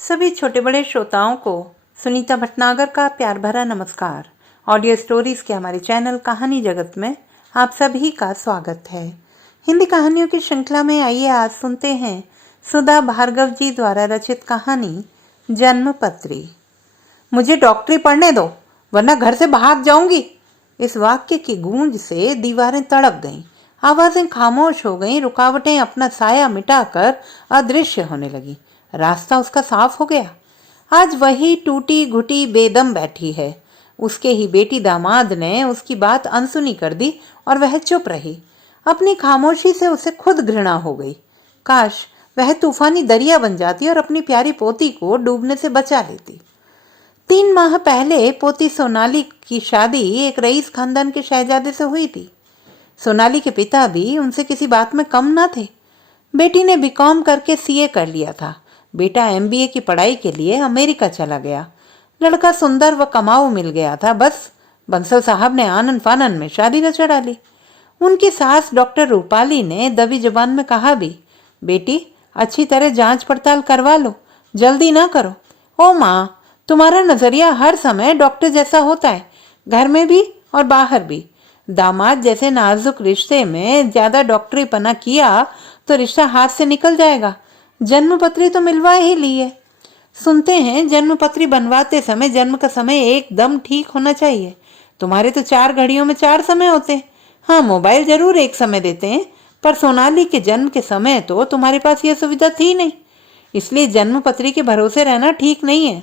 सभी छोटे बड़े श्रोताओं को सुनीता भटनागर का प्यार भरा नमस्कार। ऑडियो स्टोरीज के हमारे चैनल कहानी जगत में आप सभी का स्वागत है। हिंदी कहानियों की श्रृंखला में आइए आज सुनते हैं सुधा भार्गव जी द्वारा रचित कहानी जन्मपत्री। मुझे डॉक्टरी पढ़ने दो वरना घर से भाग जाऊंगी। इस वाक्य की गूंज से दीवारें तड़प गईं, आवाजें खामोश हो गईं, रुकावटें अपना साया मिटाकर अदृश्य होने लगी। रास्ता उसका साफ हो गया। आज वही टूटी घुटी बेदम बैठी है। उसके ही बेटी दामाद ने उसकी बात अनसुनी कर दी और वह चुप रही। अपनी खामोशी से उसे खुद घृणा हो गई। काश वह तूफानी दरिया बन जाती और अपनी प्यारी पोती को डूबने से बचा लेती। 3 माह पहले पोती सोनाली की शादी एक रईस खानदान के शहजादे से हुई थी। सोनाली के पिता भी उनसे किसी बात में कम न थे। बेटी ने बीकॉम करके सीए कर लिया था। बेटा एमबीए की पढ़ाई के लिए अमेरिका चला गया। लड़का सुंदर व कमाऊ मिल गया था। बस बंसल साहब ने आनन फानन में शादी न चढ़ा ली। उनकी सास डॉक्टर रूपाली ने दबी जुबान में कहा भी, बेटी अच्छी तरह जांच पड़ताल करवा लो, जल्दी ना करो। ओ माँ, तुम्हारा नजरिया हर समय डॉक्टर जैसा होता है, घर में भी और बाहर भी। दामाद जैसे नाजुक रिश्ते में ज्यादा डॉक्टरी पना किया तो रिश्ता हाथ से निकल जाएगा। जन्मपत्री तो मिलवा ही ली है। सुनते हैं जन्मपत्री बनवाते समय जन्म का समय एकदम ठीक होना चाहिए। तुम्हारे तो 4 घड़ियों में 4 समय होते हैं। हाँ, मोबाइल जरूर एक समय देते हैं, पर सोनाली के जन्म के समय तो तुम्हारे पास यह सुविधा थी नहीं। इसलिए जन्मपत्री के भरोसे रहना ठीक नहीं है।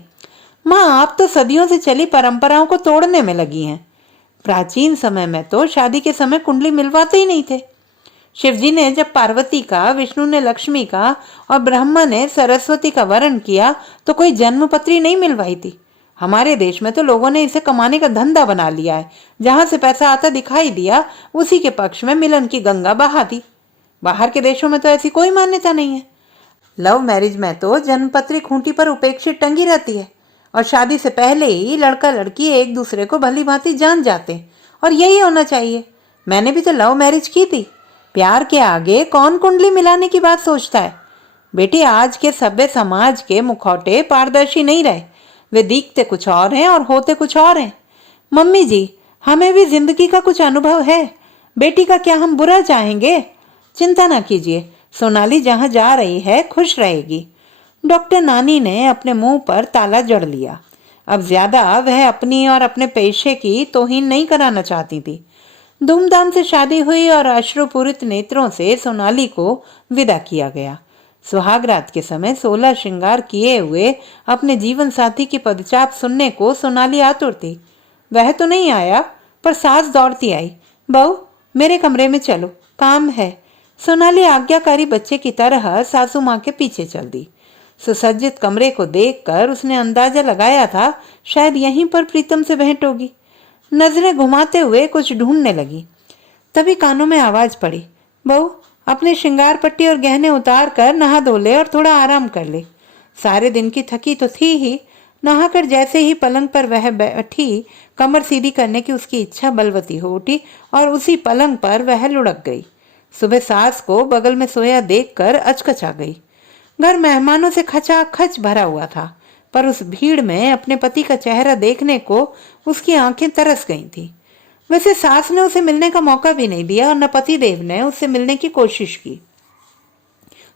माँ, आप तो सदियों से चली परंपराओं को तोड़ने में लगी हैं। प्राचीन समय में तो शादी के समय कुंडली मिलवाते ही नहीं थे। शिवजी ने जब पार्वती का, विष्णु ने लक्ष्मी का और ब्रह्मा ने सरस्वती का वरण किया तो कोई जन्मपत्री नहीं मिलवाई थी। हमारे देश में तो लोगों ने इसे कमाने का धंधा बना लिया है। जहां से पैसा आता दिखाई दिया उसी के पक्ष में मिलन की गंगा बहा दी। बाहर के देशों में तो ऐसी कोई मान्यता नहीं है। लव मैरिज में तो जन्मपत्री खूंटी पर उपेक्षित टंगी रहती है और शादी से पहले ही लड़का लड़की एक दूसरे को भली भांति जान जाते, और यही होना चाहिए। मैंने भी तो लव मैरिज की थी। प्यार के आगे कौन कुंडली मिलाने की बात सोचता है। बेटी, आज के सभ्य समाज के मुखौटे पारदर्शी नहीं रहे। वे दिखते कुछ और हैं और होते कुछ और हैं। मम्मी जी, हमें भी जिंदगी का कुछ अनुभव है। बेटी का क्या हम बुरा चाहेंगे? चिंता ना कीजिए, सोनाली जहां जा रही है खुश रहेगी। डॉक्टर नानी ने अपने मुंह पर ताला जड़ लिया। अब ज्यादा वह अपनी और अपने पेशे की तौहीन नहीं कराना चाहती थी। धूमधाम से शादी हुई और अश्रुपूरित नेत्रों से सोनाली को विदा किया गया। सुहागरात के समय 16 श्रृंगार किए हुए अपने जीवन साथी की पदचाप सुनने को सोनाली आतुर थी। वह तो नहीं आया, पर सास दौड़ती आई, बहू मेरे कमरे में चलो, काम है। सोनाली आज्ञाकारी बच्चे की तरह सासू माँ के पीछे चल दी। सुसज्जित कमरे को देखकर उसने अंदाजा लगाया था शायद यहीं पर प्रीतम से भेंट होगी। नजरें घुमाते हुए कुछ ढूंढने लगी। तभी कानों में आवाज पड़ी, बहू अपने श्रृंगार पट्टी और गहने उतार कर नहा धो ले और थोड़ा आराम कर ले। सारे दिन की थकी तो थी ही। नहाकर जैसे ही पलंग पर वह बैठी, कमर सीधी करने की उसकी इच्छा बलवती हो उठी और उसी पलंग पर वह लुढ़क गई। सुबह सास को बगल में सोया देखकर अचकचा गई। घर मेहमानों से खचाखच भरा हुआ था, पर उस भीड़ में अपने पति का चेहरा देखने को उसकी आंखें तरस गई थी। वैसे सास ने उसे मिलने का मौका भी नहीं दिया और न पति देव ने उससे मिलने की कोशिश की।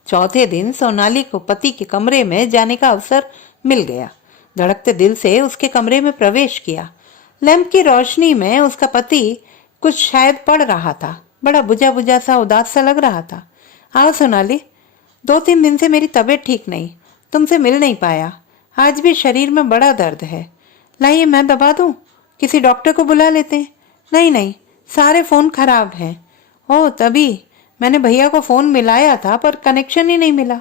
चौथे दिन सोनाली को पति के कमरे में जाने का अवसर मिल गया। धड़कते दिल से उसके कमरे में प्रवेश किया। लैंप की रोशनी में उसका पति कुछ शायद पढ़ रहा था। बड़ा बुझा बुझा सा, उदास सा लग रहा था। आओ सोनाली, 2-3 दिन से मेरी तबीयत ठीक नहीं, तुमसे मिल नहीं पाया। आज भी शरीर में बड़ा दर्द है। लाइए मैं दबा दूं, किसी डॉक्टर को बुला लेते हैं। नहीं नहीं, सारे फोन खराब हैं। ओह, तभी मैंने भैया को फोन मिलाया था पर कनेक्शन ही नहीं मिला।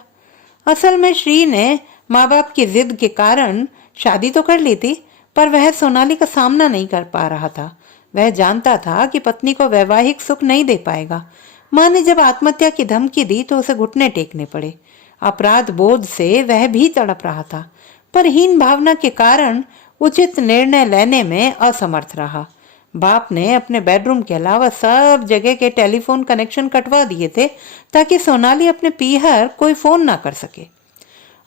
असल में श्री ने माँ बाप की जिद के कारण शादी तो कर ली थी, पर वह सोनाली का सामना नहीं कर पा रहा था। वह जानता था कि पत्नी को वैवाहिक सुख नहीं दे पाएगा। माँ ने जब आत्महत्या की धमकी दी तो उसे घुटने टेकने पड़े। अपराध बोध से वह भी तड़प रहा था, पर हीन भावना के कारण उचित निर्णय लेने में असमर्थ रहा। बाप ने अपने बेडरूम के अलावा सब जगह के टेलीफोन कनेक्शन कटवा दिए थे ताकि सोनाली अपने पीहर कोई फोन ना कर सके।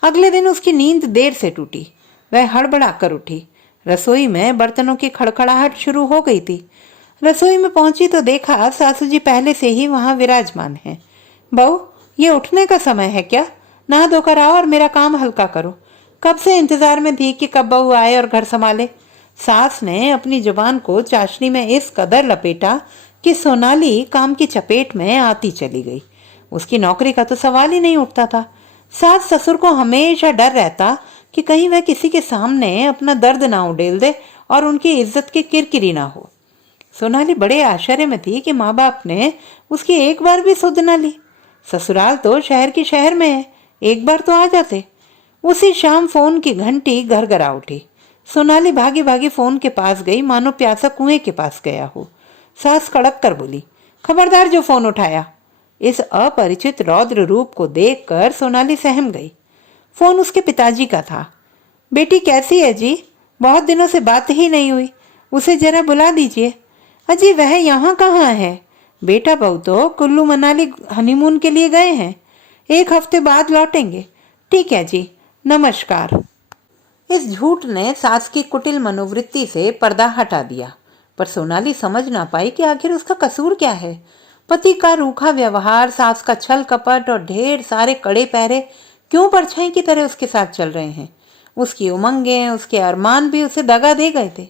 अगले दिन उसकी नींद देर से टूटी। वह हड़बड़ा कर उठी। रसोई में बर्तनों की खड़खड़ाहट शुरू हो गई थी। रसोई में पहुंची तो देखा सासू जी पहले से ही वहां विराजमान हैं। बहू, ये उठने का समय है क्या? नहा धोकर आओ और मेरा काम हल्का करो। कब से इंतजार में थी कि कब बहू आए और घर संभाले। सास ने अपनी जुबान को चाशनी में इस कदर लपेटा कि सोनाली काम की चपेट में आती चली गई। उसकी नौकरी का तो सवाल ही नहीं उठता था। सास ससुर को हमेशा डर रहता कि कहीं वह किसी के सामने अपना दर्द ना उड़ेल दे और उनकी इज्जत की किरकिरी ना हो। सोनाली बड़े आश्चर्य में थी कि माँ बाप ने उसकी एक बार भी सुध न ली। ससुराल तो शहर की शहर में है, एक बार तो आ जाते। उसी शाम फोन की घंटी घरघरा उठी। सोनाली भागी भागी फोन के पास गई, मानो प्यासा कुएं के पास गया हो। सास कड़क कर बोली, खबरदार जो फोन उठाया। इस अपरिचित रौद्र रूप को देखकर सोनाली सहम गई। फोन उसके पिताजी का था। बेटी कैसी है जी? बहुत दिनों से बात ही नहीं हुई, उसे जरा बुला दीजिए। अजी वह यहाँ कहाँ है? बेटा बहू तो कुल्लू मनाली हनीमून के लिए गए हैं, 1 हफ्ते बाद लौटेंगे। ठीक है जी, नमस्कार। इस झूठ ने सास की कुटिल मनोवृत्ति से पर्दा हटा दिया, पर सोनाली समझ ना पाई कि आखिर उसका कसूर क्या है। पति का रूखा व्यवहार, सास का छल कपट और ढेर सारे कड़े पहरे क्यों परछाई की तरह उसके साथ चल रहे हैं। उसकी उमंगें, उसके अरमान भी उसे दगा दे गए थे।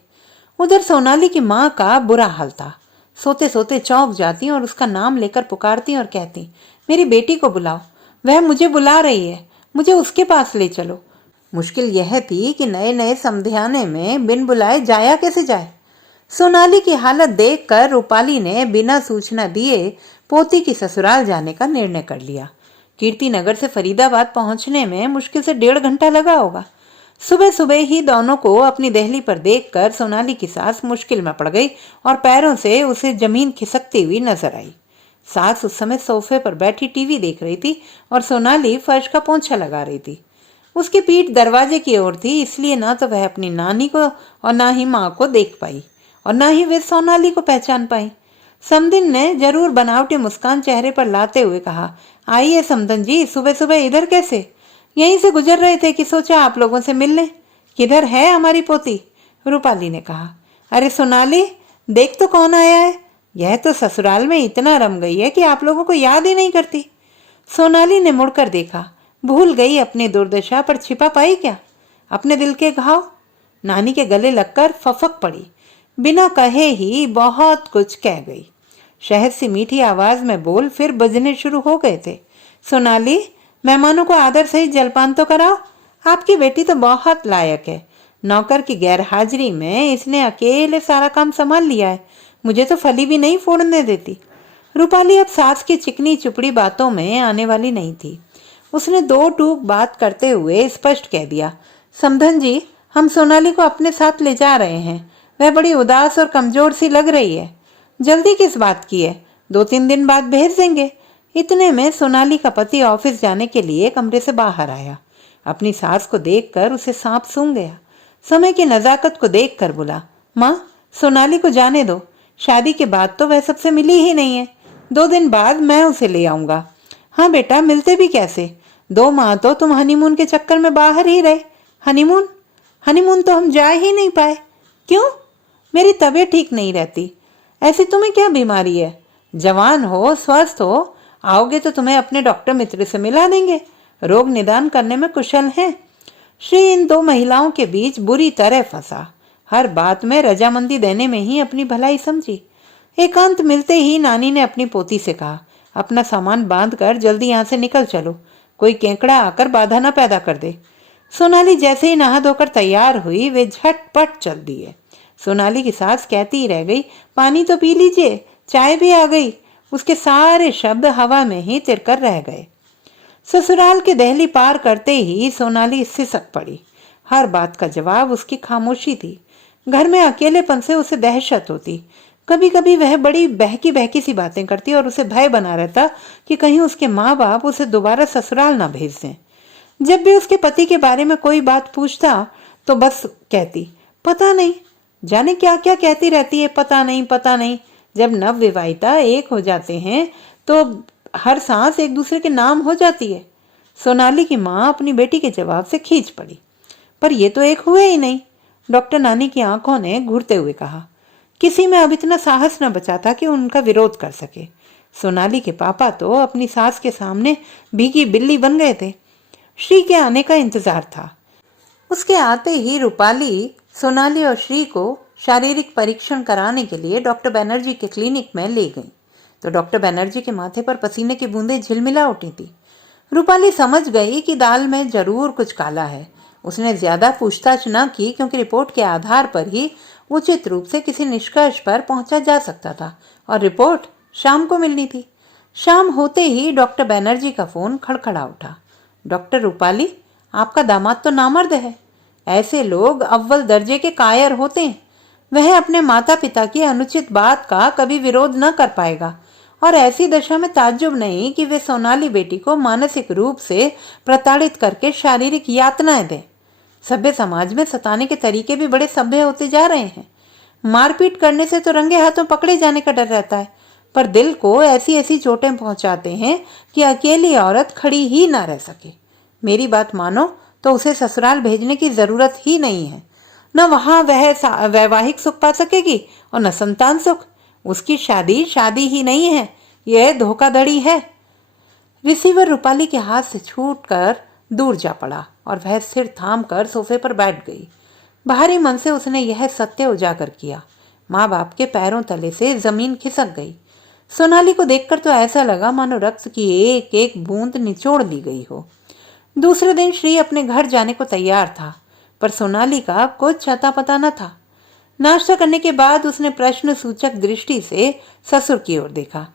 उधर सोनाली की माँ का बुरा हाल था। सोते सोते चौंक जाती और उसका नाम लेकर पुकारती और कहती, मेरी बेटी को बुलाओ, वह मुझे बुला रही है, मुझे उसके पास ले चलो। मुश्किल यह थी कि नए नए समध्याने में बिन बुलाए जाया कैसे जाए। सोनाली की हालत देखकर रूपाली ने बिना सूचना दिए पोती की ससुराल जाने का निर्णय कर लिया। कीर्तिनगर से फरीदाबाद पहुंचने में मुश्किल से 1.5 घंटा लगा होगा। सुबह सुबह ही दोनों को अपनी देहली पर देखकर सोनाली की सास मुश्किल में पड़ गई और पैरों से उसे जमीन खिसकती हुई नजर आई। सास उस समय सोफे पर बैठी टीवी देख रही थी और सोनाली फर्श का पोंछा लगा रही थी। उसकी पीठ दरवाजे की ओर थी, इसलिए ना तो वह अपनी नानी को और ना ही माँ को देख पाई और ना ही वे सोनाली को पहचान पाई। समदिन ने जरूर बनावटी मुस्कान चेहरे पर लाते हुए कहा, आइए समदन जी, सुबह सुबह इधर कैसे? यहीं से गुजर रहे थे कि सोचा आप लोगों से मिल लें। किधर है हमारी पोती? रूपाली ने कहा। अरे सोनाली, देख तो कौन आया है। यह तो ससुराल में इतना रम गई है कि आप लोगों को याद ही नहीं करती। सोनाली ने मुड़कर देखा। भूल गई अपनी दुर्दशा, पर छिपा पाई क्या अपने दिल के घाव। नानी के गले लगकर फफक पड़ी। बिना कहे ही बहुत कुछ कह गई। शहद सी मीठी आवाज में बोल फिर बजने शुरू हो गए थे। सोनाली, मेहमानों को आदर सहित जलपान तो कराओ। आपकी बेटी तो बहुत लायक है। नौकर की गैरहाजिरी में इसने अकेले सारा काम संभाल लिया है। मुझे तो फली भी नहीं फोड़ने देती। रूपाली अब सास की चिकनी चुपड़ी बातों में आने वाली नहीं थी। उसने 2 टूक बात करते हुए स्पष्ट कह दिया, समधन जी, हम सोनाली को अपने साथ ले जा रहे हैं। वह बड़ी उदास और कमजोर सी लग रही है। जल्दी किस बात की है? 2-3 दिन बाद भेज देंगे। इतने में सोनाली का पति ऑफिस जाने के लिए कमरे से बाहर आया। अपनी सास को देखकर उसे सांप सूंघ गया। समय की नजाकत को देखकर बोला, माँ, सोनाली को जाने दो। शादी के बाद तो वह सबसे मिली ही नहीं है। 2 दिन बाद मैं उसे ले आऊंगा। हाँ बेटा, मिलते भी कैसे? 2 माह तो तुम हनीमून के चक्कर में बाहर ही रहे। हनीमून? हनीमून तो हम जा ही नहीं पाए। क्यों? मेरी तबीयत ठीक नहीं रहती। ऐसी तुम्हें क्या बीमारी है? जवान हो, स्वस्थ हो, आओगे तो तुम्हें अपने डॉक्टर मित्र से मिला देंगे। रोग निदान करने में कुशल हैं। श्री इन 2 महिलाओं के बीच बुरी तरह फंसा। हर बात में रजामंदी देने में ही अपनी भलाई समझी। एकांत मिलते ही नानी ने अपनी पोती से कहा, अपना सामान बांध कर जल्दी यहाँ से निकल चलो, कोई केकड़ा आकर बाधा न पैदा कर दे। सोनाली जैसे ही नहा धोकर तैयार हुई, वे झटपट चल दिए। सोनाली की सास कहती ही रह गई, पानी तो पी लीजिए, चाय भी आ गई। उसके सारे शब्द हवा में ही तिरकर रह गए। ससुराल के दहली पार करते ही सोनाली सिसक पड़ी। हर बात का जवाब उसकी खामोशी थी। घर में अकेलेपन से उसे दहशत होती। कभी कभी वह बड़ी बहकी बहकी सी बातें करती और उसे भय बना रहता कि कहीं उसके माँ बाप उसे दोबारा ससुराल ना भेज दें। जब भी उसके पति के बारे में कोई बात पूछता तो बस कहती, पता नहीं, जाने क्या क्या कहती रहती है, पता नहीं पता नहीं। जब नव विवाहिता एक हो जाते हैं तो हर सांस एक दूसरे के नाम हो जाती है। सोनाली की माँ अपनी बेटी के जवाब से खींच पड़ी। पर ये तो एक हुए ही नहीं, डॉक्टर नानी की आंखों ने घूरते हुए कहा। किसी में अब इतना साहस न बचा था कि उनका विरोध कर सके। सोनाली के पापा तो अपनी सास के सामने भीगी बिल्ली बन गए थे। श्री के आने का इंतजार था। उसके आते ही रूपाली सोनाली और श्री को शारीरिक परीक्षण कराने के लिए डॉक्टर बनर्जी के क्लिनिक में ले गई तो डॉक्टर बनर्जी के माथे पर पसीने की बूंदें झिलमिला उठी थी। रूपाली समझ गई कि दाल में जरूर कुछ काला है। उसने ज्यादा पूछताछ न की क्योंकि रिपोर्ट के आधार पर ही उचित रूप से किसी निष्कर्ष पर पहुंचा जा सकता था और रिपोर्ट शाम को मिलनी थी। शाम होते ही डॉक्टर बनर्जी का फोन खड़खड़ा उठा। डॉक्टर रूपाली, आपका दामाद तो नामर्द है। ऐसे लोग अव्वल दर्जे के कायर होते हैं। वह अपने माता पिता की अनुचित बात का कभी विरोध न कर पाएगा और ऐसी दशा में ताज्जुब नहीं कि वे सोनाली बेटी को मानसिक रूप से प्रताड़ित करके शारीरिक यातनाएं दें। सभ्य समाज में सताने के तरीके भी बड़े सभ्य होते जा रहे हैं। मारपीट करने से तो रंगे हाथों पकड़े जाने का डर रहता है, पर दिल को ऐसी ऐसी चोटें पहुंचाते हैं कि अकेली औरत खड़ी ही ना रह सके। मेरी बात मानो तो उसे ससुराल भेजने की जरूरत ही नहीं है। न वहां वह वैवाहिक सुख पा सकेगी और न संतान सुख। उसकी शादी शादी ही नहीं है, यह धोखाधड़ी है। रिसीवर रूपाली के हाथ से छूटकर दूर जा पड़ा और वह सिर थाम कर सोफे पर बैठ गई। बाहरी मन से उसने यह सत्य उजागर किया। माँ बाप के पैरों तले से जमीन खिसक गई। सोनाली को देखकर तो ऐसा लगा मानो रक्त की एक एक बूंद निचोड़ ली गई हो। दूसरे दिन श्री अपने घर जाने को तैयार था, पर सोनाली का कुछ अता पता न था। नाश्ता करने के बाद उसने प्रश्न सूचक दृष्टि से ससुर की ओर देखा।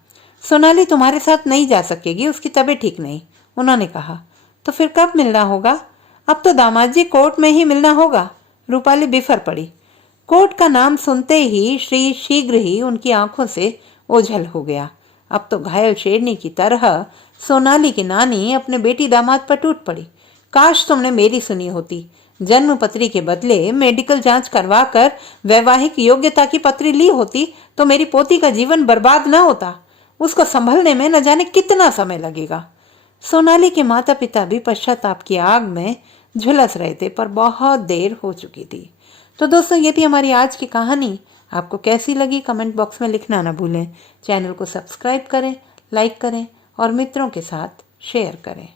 सोनाली तुम्हारे साथ नहीं जा सकेगी, उसकी तबीयत ठीक नहीं, उन्होंने कहा। तो फिर कब मिलना होगा? अब तो दामाद जी कोर्ट में ही मिलना होगा। रूपाली बिफर पड़ी। कोर्ट का नाम सुनते ही श्री शीघ्र ही उनकी आंखों से ओझल हो गया। अब तो घायल शेरनी की तरह सोनाली की नानी अपने बेटी दामाद पर टूट पड़ी। काश तुमने मेरी सुनी होती। जन्म पत्री के बदले मेडिकल जांच करवा कर वैवाहिक योग्यता की पत्री ली होती तो मेरी पोती का जीवन बर्बाद न होता। उसको संभलने में न जाने कितना समय लगेगा। सोनाली के माता पिता भी पश्चाताप की आग में झुलस रहे थे, पर बहुत देर हो चुकी थी। तो दोस्तों, ये थी हमारी आज की कहानी। आपको कैसी लगी कमेंट बॉक्स में लिखना ना भूलें। चैनल को सब्सक्राइब करें, लाइक करें और मित्रों के साथ शेयर करें।